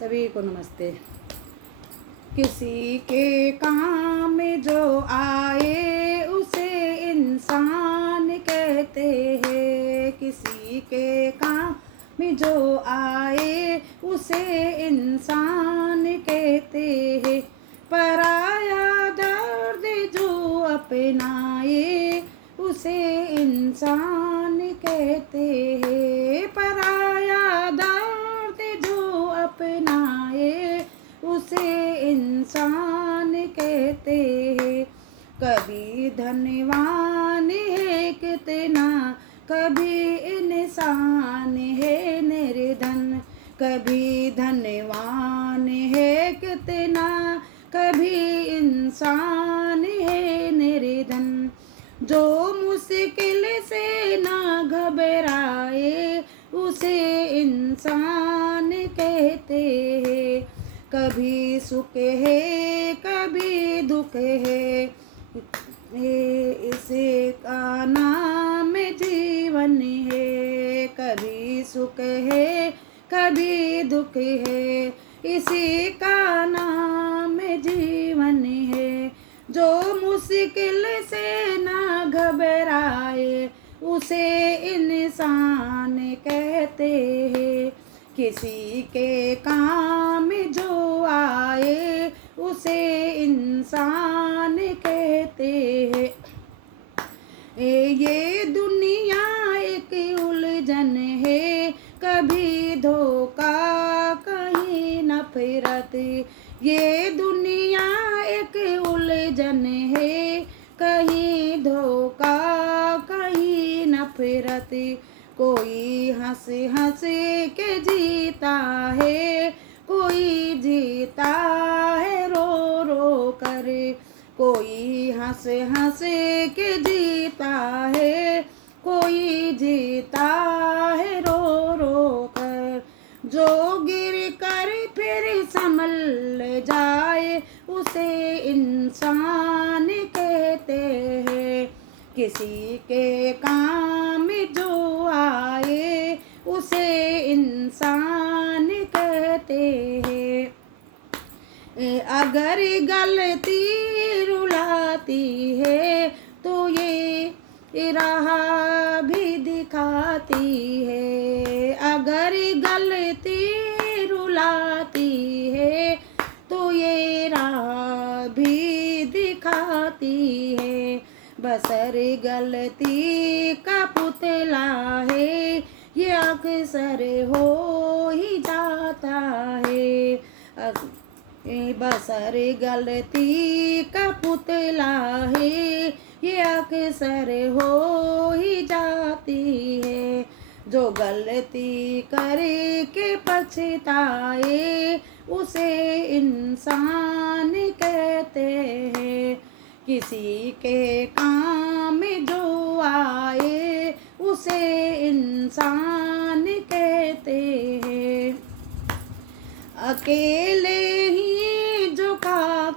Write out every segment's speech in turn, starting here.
सभी को नमस्ते। किसी के काम में जो आए उसे इंसान कहते हैं। किसी के काम में जो आए उसे इंसान कहते हैं। पराया दर्द जो अपनाए उसे इंसान कहते हैं। पराया दर्द जो अपनाए उसे इंसान कहते हैं। कभी धनवान है कितना, कभी इंसान है निर्धन। कभी धनवान है कितना, कभी इंसान है निर्धन। जो मुश्किल से ना घबराए उसे इंसान कहते हैं। कभी सुख है कभी दुख है, इसे का नाम जीवन है। कभी सुख है कभी दुख है, इसी का नाम जीवन है। जो मुश्किल से ना घबराए उसे इंसान कहते हैं। किसी के काम जो आए उसे इंसान कहते हैं। ये दुनिया एक उलझन है, कभी धोखा कहीं नफरत। ये दुनिया एक उलझन है, कहीं धोखा कहीं नफरत। कोई हंस हंस के जीता है, कोई जीता है रो रो कर। कोई हंस हंस के जीता है, कोई जीता है रो रो कर। जो गिर कर फिर संभल जाए उसे इंसान कहते हैं। किसी के काम जो आए उसे इंसान कहते हैं। अगर गलती रुलाती है तो ये राह भी दिखाती है। अगर गलती रुलाती है तो ये राह भी दिखाती है। बसर गलती का पुतला है, ये अक्सर हो ही जाता है। बसर गलती का पुतला है, ये अक्सर हो ही जाती है। जो गलती करे के पछताए उसे इंसान कहते हैं। किसी के काम जो आए उसे इंसान कहते हैं। अकेले ही जो खा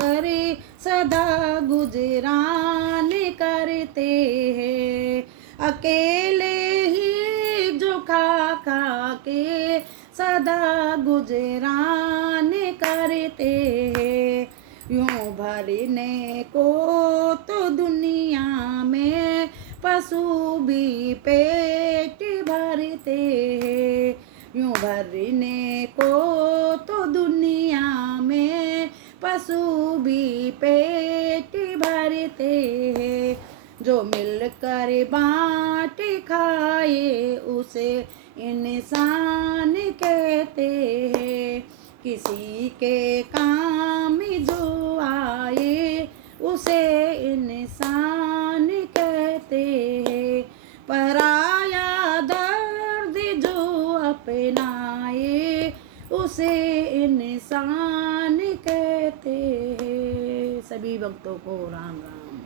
करे सदा गुजरान करते हैं। अकेले ही जो खा के सदा गुजरान करते हैं। यूं भरने को तो दुनिया में पशु भी पेट भरते हैं। यूं भरने को तो दुनिया में पशु भी पेट भरते हैं। जो मिलकर बाँट खाए उसे इंसान कहते हैं। किसी के काम जो आए उसे इंसान कहते हैं। पराया दर्द जो अपनाए उसे इंसान कहते हैं। सभी भक्तों को राम राम।